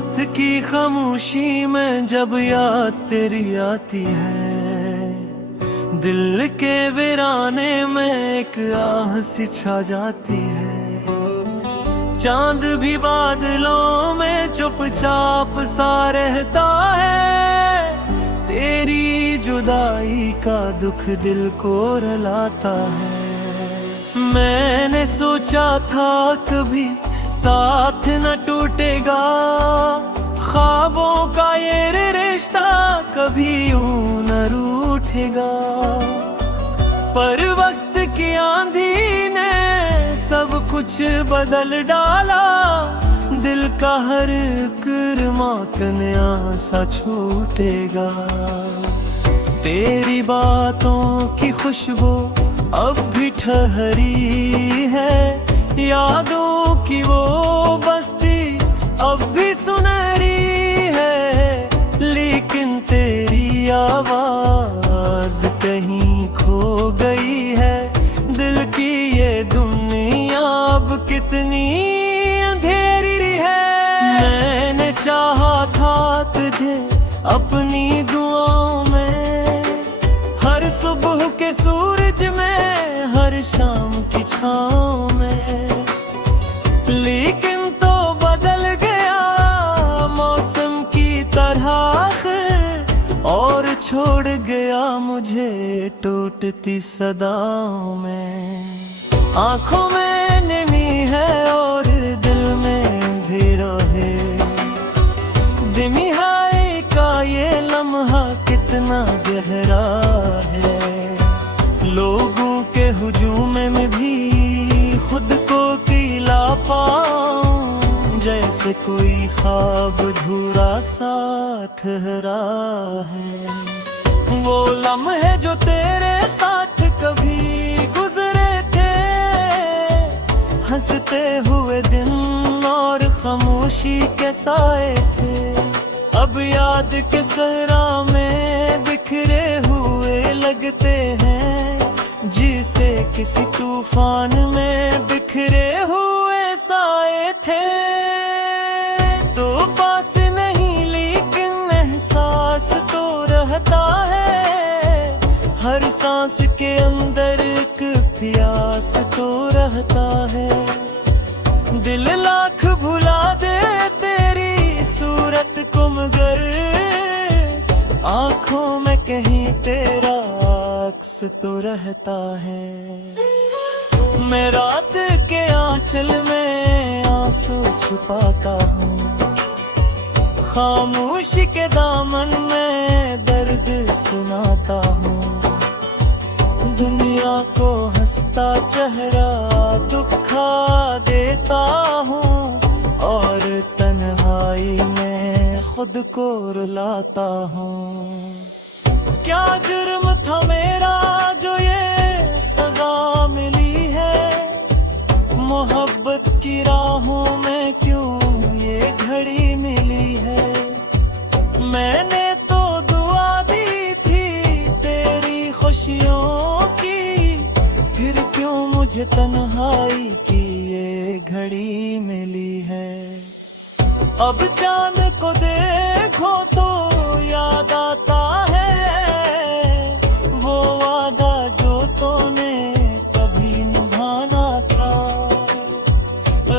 रात की खामोशी में जब याद तेरी आती है, दिल के वीराने में एक आह सी छा जाती है। चांद भी बादलों में चुपचाप सा रहता है, तेरी जुदाई का दुख दिल को रुलाता है। मैंने सोचा था कभी साथ न टूटेगा, ख्वाबों का ये रिश्ता कभी यूं न रूठेगा। पर वक्त की आंधी ने सब कुछ बदल डाला, दिल का हर करमाक नया सा छूटेगा। तेरी बातों की खुशबू अब भी ठहरी है, यादों की वो बस्ती अब भी सुनहरी है। लेकिन तेरी आवाज कहीं खो गई है, दिल की ये दुनिया अब कितनी अंधेरी है। मैंने चाहा था तुझे अपनी दुआओं में, हर सुबह के सूरज में, हर शाम की छाँव में। लेकिन तो बदल गया मौसम की तरह, और छोड़ गया मुझे टूटती सदाओं में। आंखों में नमी है और दिल में अंधेरा है, दिमिहाई का ये लम्हा कितना गहरा है। लोगों के हुजूम में भी खुद को किला पाऊं, जैसे कोई ख्वाब धूरा सा ठहरा है। वो लम्हे जो तेरे साथ कभी गुजरे थे, हंसते हुए दिन और खामोशी के साए थे, अब याद के सहरा में बिखरे हुए लगते हैं, जिसे किसी तूफान में बिखरे हुए साए थे। तो पास नहीं लेकिन एहसास तो रहता है, हर सांस के अंदर एक प्यास तो रहता है। दिल लाख भुला दे तेरी सूरत को, मगर आंखों में कहीं तेरा अक्स तो रहता है। मैं रात के आंचल में आंसू छुपाता हूँ, खामोशी के दामन में दर्द सुनाता हूँ। दुनिया को हंसता चेहरा दुखा देता हूँ, और तन्हाई में खुद को रुलाता हूँ। क्या जुर्म था मेरा जो ये सजा मिली है, मोहब्बत की राहों में क्यों ये घड़ी मिली है। मैंने तो दुआ दी थी तेरी खुशियों की, फिर क्यों मुझे तन्हाई की ये घड़ी मिली है। अब चांद को देखो तो याद आता है, वो वादा जो तूने कभी निभाना था।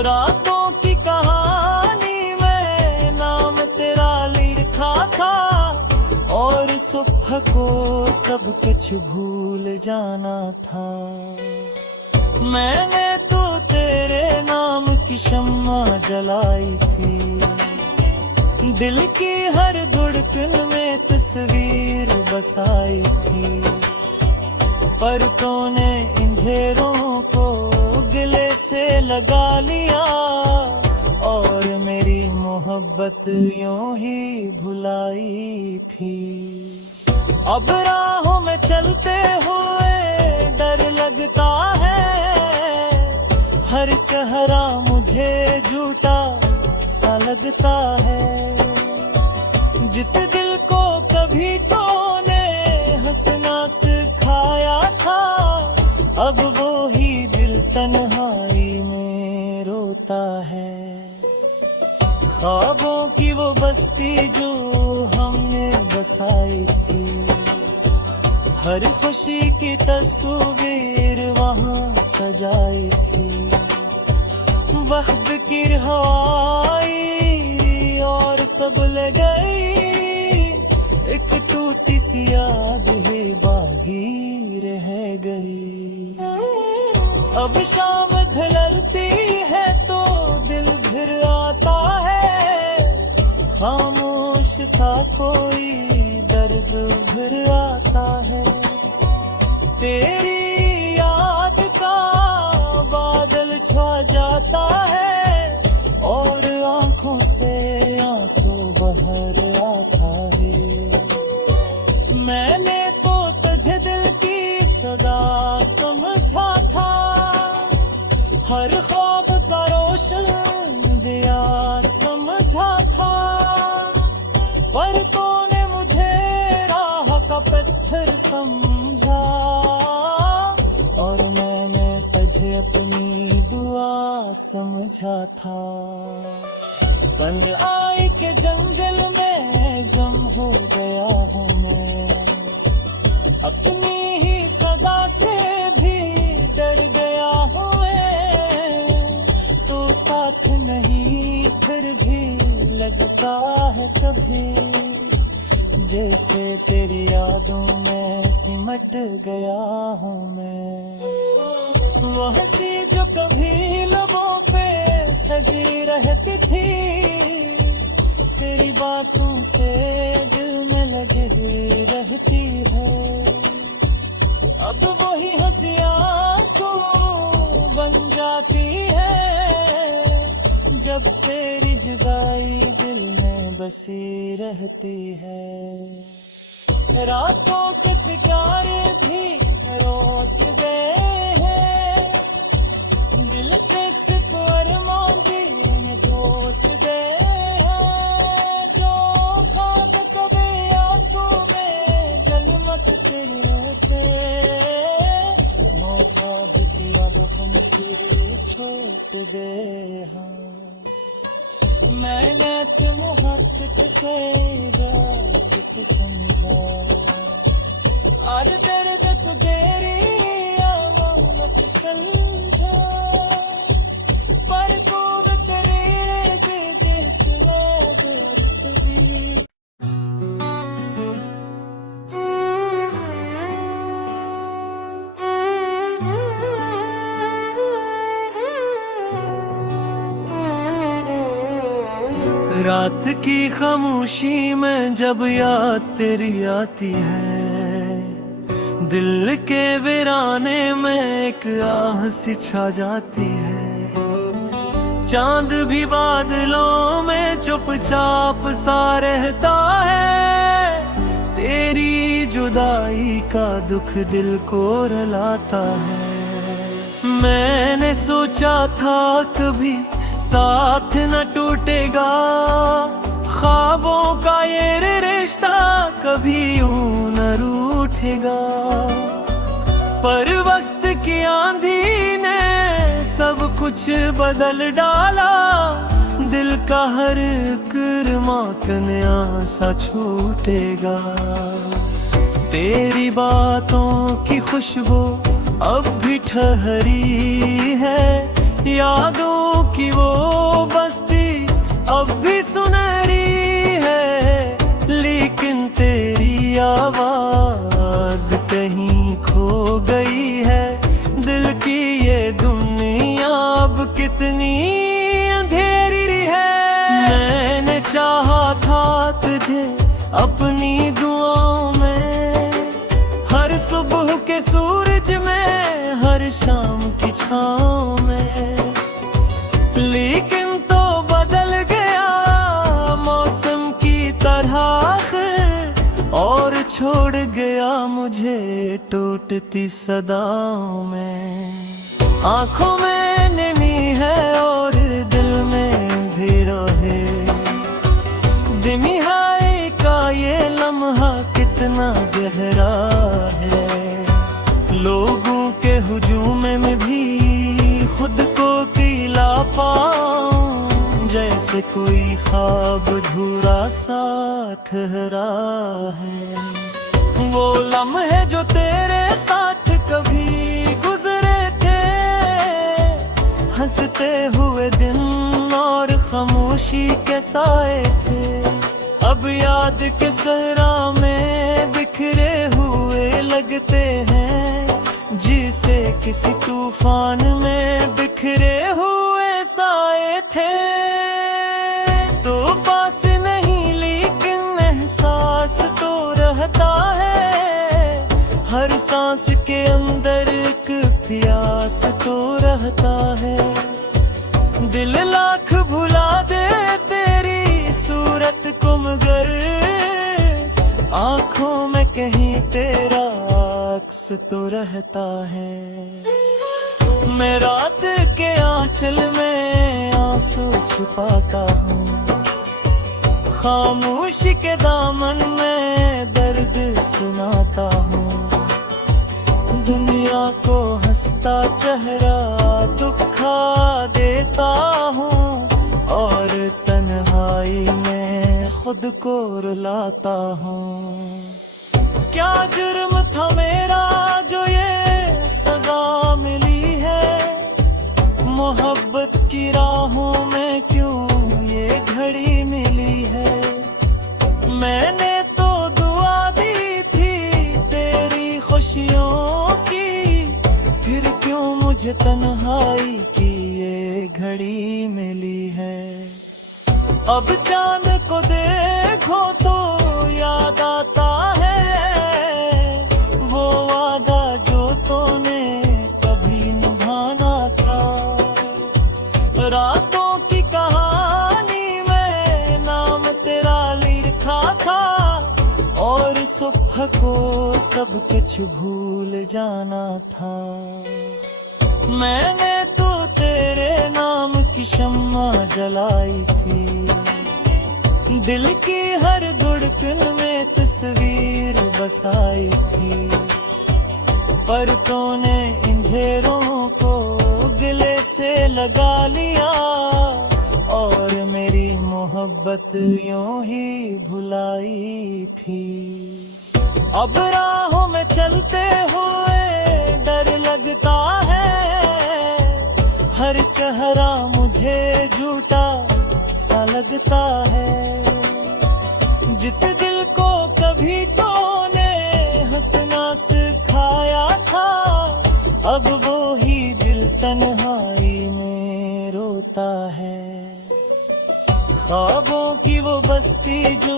रातों की कहानी में नाम तेरा लिखा था, और सुबह को सब कुछ भूल जाना था। मैंने तो तेरे नाम की शम्मा जलाई थी, दिल की हर धड़कन में तस्वीर बसाई थी। पर तूने अंधेरों को गले से लगा लिया, और मेरी मोहब्बत यूं ही भुलाई थी। अब राहों में चलते हुए डर लगता है, हर चेहरा मुझे झूठा सा लगता है। जिस दिल को कभी तूने हंसना सिखाया था, अब वो ही दिल तन्हाई में रोता है। ख्वाबों की बस्ती जो हमने बसाई थी, हर खुशी की तस्वीर वहाँ सजाई थी। वक्त की हवाई और सब ले गई, एक टूटी सी याद है बागी रह गई। अब शाम ढलती है तो दिल फिर आता है, खामोश सा कोई दर्द उभर आता है। तेरी याद का बादल छा जाता है और आंखों से आंसू बहर आता है। मैंने तो तुझे दिल की सदा समझा था, हर ख्वाब का रोशन दिया समझा था, पर तूने मुझे राह का पत्थर समझा और मैंने तुझे अपनी दुआ समझा था। बंद आई के जंगल में गम हो गया हूँ मैं, अपनी ही सदा से भी डर गया हूँ मैं। तो साथ नहीं फिर भी लगता है कभी, जैसे तेरी यादों में सिमट गया हूँ मैं। वो हंसी जो कभी लबों पे सजी रहती थी, तेरी बातों से दिल में लगी रहती है। अब वही हंसी आंसू बन जाती है, जब तेरी जुदाई दिल में बसी रहती है। रातों के सितारे भी रोत गए हैं, दिल के सिपर मोदी में टूट गए हैं। जो ख्वाब कभी आंखों में जलमत तेरे थे, वो ख्वाब की अब हमसे छूट गए हैं। मैंने तुम हक़ तेरा कुछ समझा, और दर्द को तेरी अमानत समझा, पर दूध तेरे जिसने दर्स दी। रात की खामोशी में जब याद तेरी आती है, दिल के वीराने में एक आह सी छा जाती है। चांद भी बादलों में चुपचाप सा रहता है, तेरी जुदाई का दुख दिल को रुलाता है। मैंने सोचा था कभी साथ न टूटेगा, ख्वाबों का ये रिश्ता कभी यूं न रूठेगा, पर वक्त की आंधी ने सब कुछ बदल डाला। दिल का हर करमाकन्या सा छूटेगा, तेरी बातों की खुशबू अब भी ठहरी है, यादों की वो बस्ती अब भी सुनहरी है। लेकिन तेरी आवाज कहीं खो गई है, दिल की ये दुनिया अब कितनी अंधेरी है। मैंने चाहा था तुझे अपनी दुआओं में, हर सुबह के सूरज में, हर शाम की छाँव में, लेकिन तो बदल गया मौसम की तरह और छोड़ गया मुझे टूटती सदाओं में। आंखों में नमी है और दिल में अंधेरा है, दिमिहाई का ये लम्हा कितना गहरा है। लोगों के हुजूम में भी खुद को किला पाऊं, जैसे कोई ख्वाब अधूरा साथ हरा है। वो लम्हे जो तेरे साथ कभी गुजरे थे, हंसते हुए दिन और खामोशी के साए थे, अब याद के सहरा में बिखरे हुए लगते हैं, जिसे किसी तूफान में बिखरे हुए साए थे। तो पास नहीं लेकिन एहसास तो रहता है, हर सांस के अंदर एक प्यास तो रहता है। दिल लाख भुला दे तेरी सूरत को, मगर आंखों में कहीं तेरा अक्स तो रहता है। मैं रात के आंचल में आंसू छुपाता हूँ, खामोशी के दामन में दर्द सुनाता हूँ। दुनिया को हंसता चेहरा दुखा देता हूँ, और तन्हाई में खुद को रुलाता हूँ। क्या जुर्म था मेरा जो ये सजा मिली है, मोहब्बत की राहों में क्यों ये घड़ी मिली है। मैंने तो दुआ दी थी तेरी खुशियों की, फिर क्यों मुझे तन्हाई की ये घड़ी मिली है। अब चांद को देखो तो याद आता है, वो वादा जो तूने कभी निभाना था। रातों की कहानी में नाम तेरा लिखा था, और सुबह को सब कुछ भूल जाना था। मैंने तो तेरे नाम की शम्मा जलाई थी, दिल की हर धड़कन में तस्वीर बसाई थी, पर तूने अंधेरों को दिले से लगा लिया, और मेरी मोहब्बत यूं ही भुलाई थी। अब राहों में चलते हुए डर लगता है, हर चेहरा मुझे झूठा सा लगता है। जिस दिल को कभी तूने हंसना सिखाया था, अब वो ही दिल तन्हाई में रोता है। ख्वाबों की वो बस्ती जो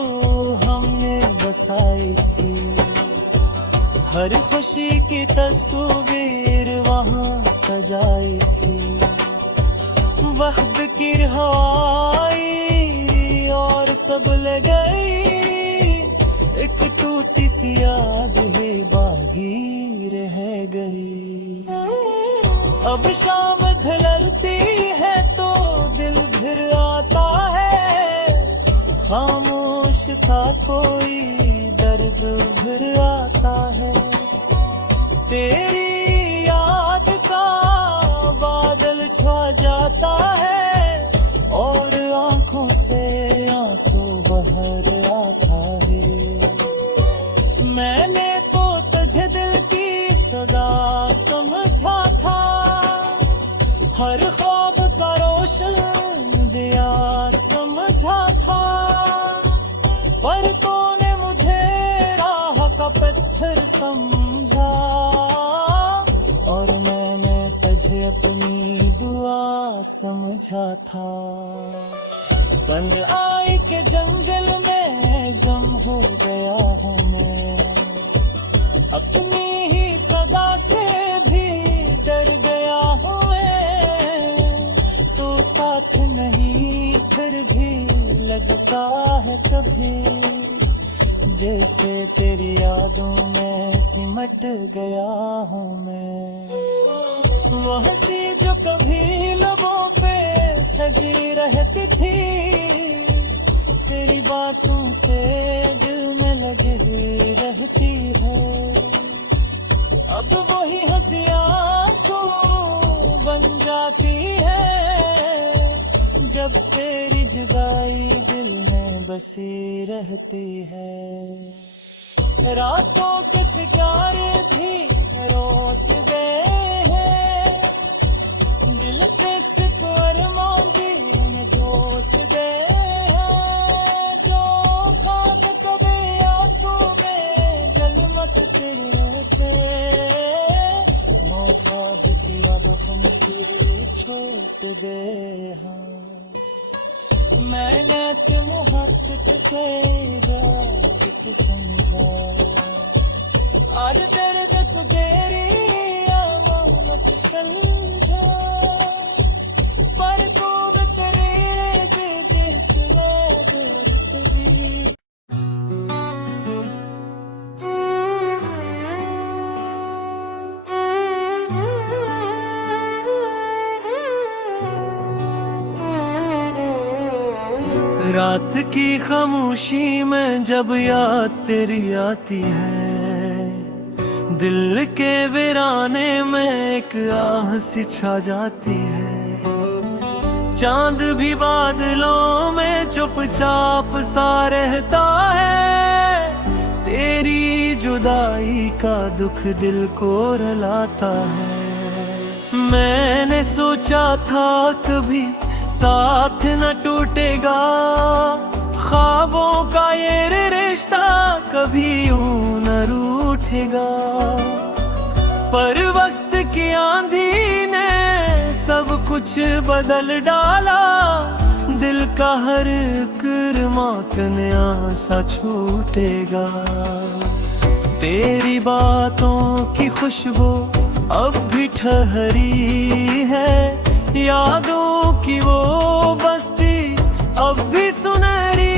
हमने बसाई थी, हर खुशी की तस्वीर वहाँ सजाई थी। वक्त की हवाई और सब ले गई, एक टूटी सी याद है बागी रह गई। अब शाम ढलती है तो दिल घिर आता है, खामोश सा कोई दर्द उभर आता है। तेरी याद का बादल छा जाता है, और आंखों से आंसू बहर आता है। मैंने तो तुझे दिल की सदा समझा था, हर ख्वाब का रोशन दिया समझा था, पर तूने मुझे राह का पत्थर समझा, और मैंने तुझे अपनी दुआ समझा था। बन आई के जंगल में गम हो गया हूँ मैं, अपनी ही सदा से भी डर गया हूँ मैं। तो साथ नहीं फिर भी लगता है कभी, जैसे तेरी यादों में सिमट गया हूँ मैं। वो हंसी जो कभी लबों पे सजी रहती थी, तेरी बातों से दिल में लगे रहती है। अब वही हंसी आंसू बन जाती है, जब तेरी जुदाई दिल में बसी रहती है। रातों के सितारे भी रोत गए हैं, दिल के सिकवर मोंगी में टूट गए हैं। जो ख्वाब कभी आंखों में जलमत थे, वो ख्वाब की अब हमसे छूट गए हैं। मैंने तुम मुहब्बत तेरा कित समझा, और दर्द को तेरी अमानत समझा, पर दूध तेरे जिसने बरस दी। रात की खामोशी में जब याद तेरी आती है, दिल के वीराने में एक आह सी छा जाती है। चांद भी बादलों में चुपचाप सा रहता है, तेरी जुदाई का दुख दिल को रुलाता है। मैंने सोचा था कभी साथ न टूटेगा, ख्वाबों का ये रिश्ता कभी यूं न रूठेगा, पर वक्त की आंधी ने सब कुछ बदल डाला। दिल का हर कर्मा कन्या सा छूटेगा। तेरी बातों की खुशबू अब भी ठहरी है, यादों की वो बस्ती अब भी सुनहरी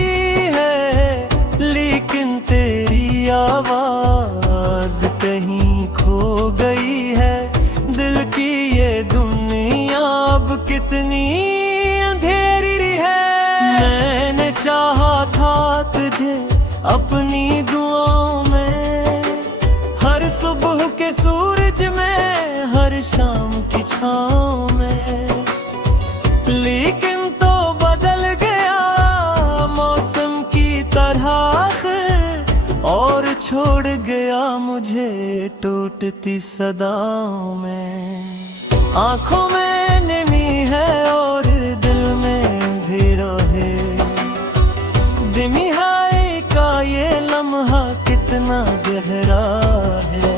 है, लेकिन तेरी आवाज कहीं खो गई है। दिल की ये दुनिया अब कितनी अंधेरी है। मैंने चाहा था तुझे अपनी दुआओं में, हर सुबह के सूरज में, हर शाम की छाँव में, लेकिन तो बदल गया मौसम की तरह, और छोड़ गया मुझे टूटती सदाओं में। आंखों में नमी है और दिल में भी रोहे, दिमिहाई का ये लम्हा कितना गहरा है।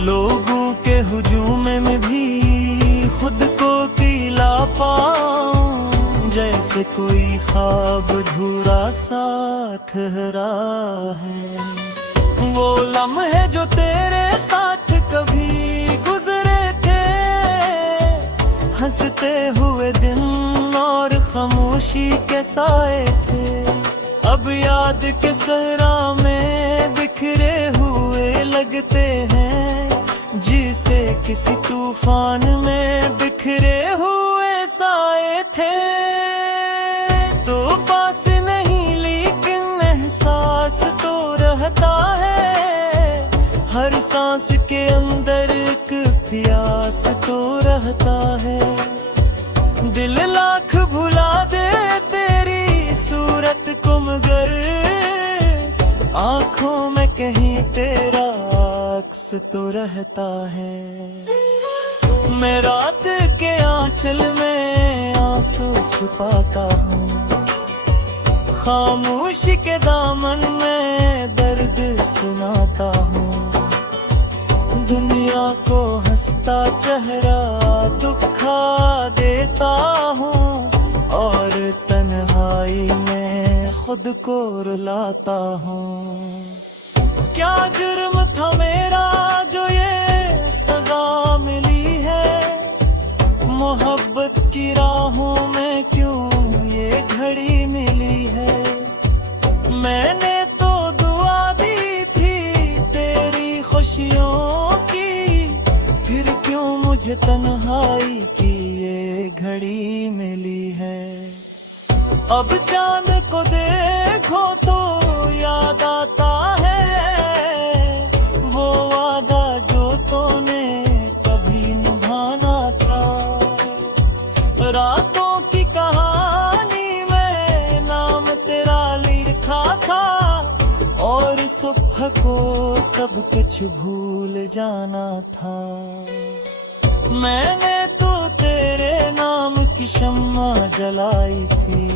लोगों के हुजूम में भी खुद को पीला पाऊं, जैसे कोई ख्वाब अधूरा सा ठहरा है। वो लम्हे जो तेरे साथ कभी गुजरे थे, हंसते हुए दिन और खामोशी के साए थे, अब याद के सहरा में बिखरे हुए लगते हैं, जिसे किसी तूफान में बिखरे हुए साए थे। तो पास नहीं लेकिन एहसास तो रहता है, हर सांस के अंदर एक प्यास तो रहता है। दिल लाख भुला दे तेरी सूरत को, मगर आंखों में कहीं तेरा अक्स तो रहता है। मैं रात के आंचल में आंसू छुपाता हूँ, खामोशी के दामन में दर्द सुनाता हूँ। दुनिया को हंसता चेहरा दुखा देता हूँ, और तन्हाई में खुद को रुलाता हूँ। क्या जुर्म था मेरा जो ये सजा मिली है, मोहब्बत की राहों में क्यों ये घड़ी मिली है। मैंने तो दुआ दी थी तेरी खुशियों की, फिर क्यों मुझे तन्हाई की ये घड़ी मिली है। अब चांद को देखो तो याद आता है, वो वादा जो तूने कभी निभाना था। रातों की कहानी में नाम तेरा सुबह को सब कुछ भूल जाना था। मैंने तो तेरे नाम की शम्मा जलाई थी,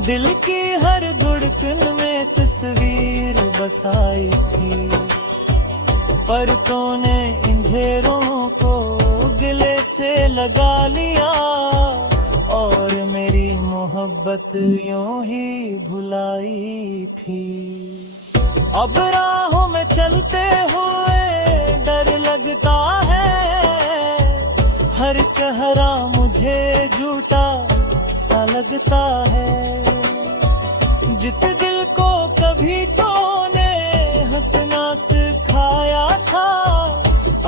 दिल की हर धड़कन में तस्वीर बसाई थी। पर तूने अंधेरों को गले से लगा लिया और मेरी मोहब्बत यूं ही भुलाई थी। अब राहों में चलते हुए डर लगता है, हर चेहरा मुझे झूठा सा लगता है। जिस दिल को कभी तूने हंसना सिखाया था,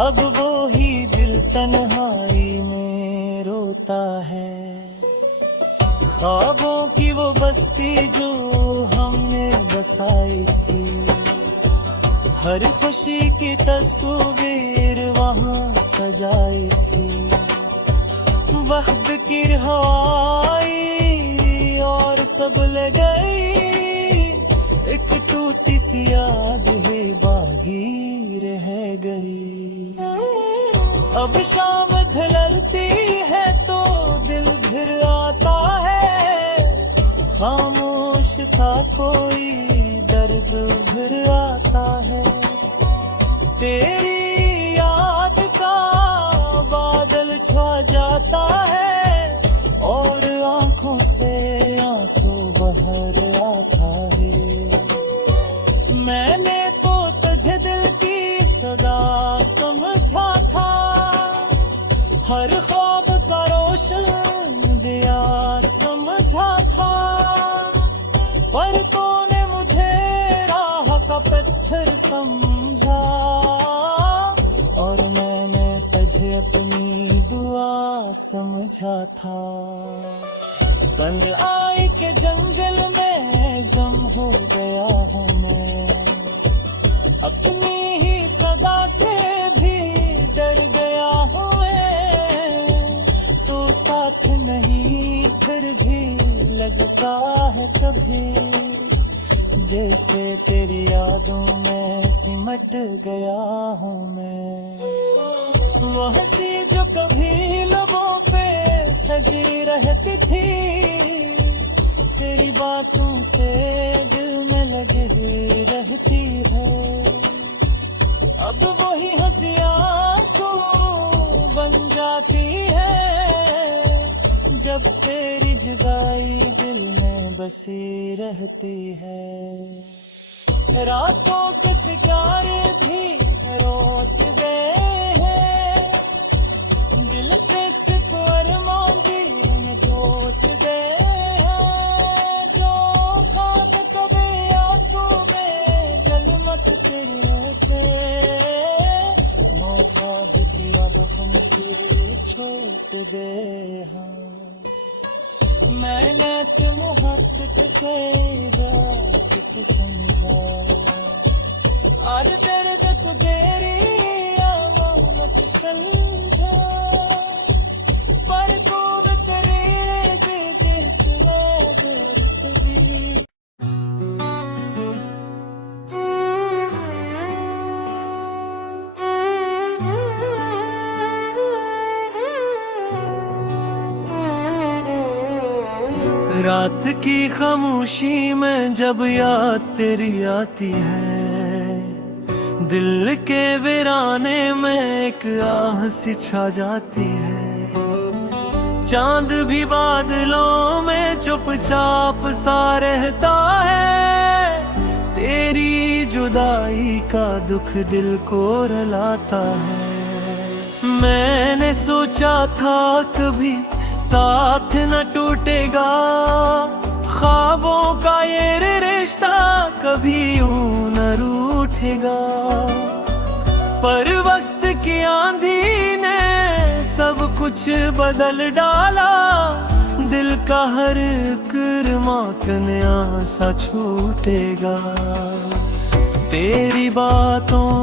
अब वो ही दिल तन्हाई में रोता है। ख्वाबों की वो बस्ती जो हमने बसाई थी, हर खुशी की तस्वीर वहाँ सजाई थी। वक्त की हवाई और सब ले गई, एक टूटी सी याद है बागी रह गई। अब शाम ढलती है तो दिल घिर आता है, खामोश सा कोई दर्द उभर आता है। तेरी याद का बादल छा जाता है और आंखों से आंसू बहर आता है। मैंने तो तुझे दिल की सदा समझा था, हर ख्वाब का रोशन दिया समझा था। पर तूने मुझे राह का पत्थर समझा और मैंने तुझे अपनी दुआ समझा था। कल आई के जंगल में गम हो गया हूँ मैं, अपनी ही सदा से भी डर गया हूँ मैं। तो साथ नहीं फिर भी लगता है कभी, जैसे तेरी यादों में सिमट गया हूँ मैं। वो हंसी जो कभी लबों पे सजी रहती थी, तेरी बातों से दिल में लगे रहती है। अब वही हंसी आंसू बन जाती है, जब तेरी जुदाई दिल में बसी रहती है। रातों के सितारे भी रोत गए हैं, दिल पे सिर्फ अरमां में टूट गए हैं। जो ख्वाब कभी आंखों में जलमत तेरे थे, वो ख्वाब की अब हमसे छूट गए हैं। मैंने तो मोहब्बत के समझा और दर्द को तेरी अमानत समझा। पर कूद करे किस वजह से रात की खामोशी में जब याद तेरी आती है, दिल के वीराने में एक आह सी छा जाती है। चांद भी बादलों में चुपचाप सा रहता है, तेरी जुदाई का दुख दिल को रुलाता है। मैंने सोचा था कभी साथ न टूटेगा, ख्वाबों का ये रिश्ता कभी यूं न रूठेगा। पर वक्त की आंधी ने सब कुछ बदल डाला, दिल का हर करमाकन आसा छूटेगा। तेरी बातों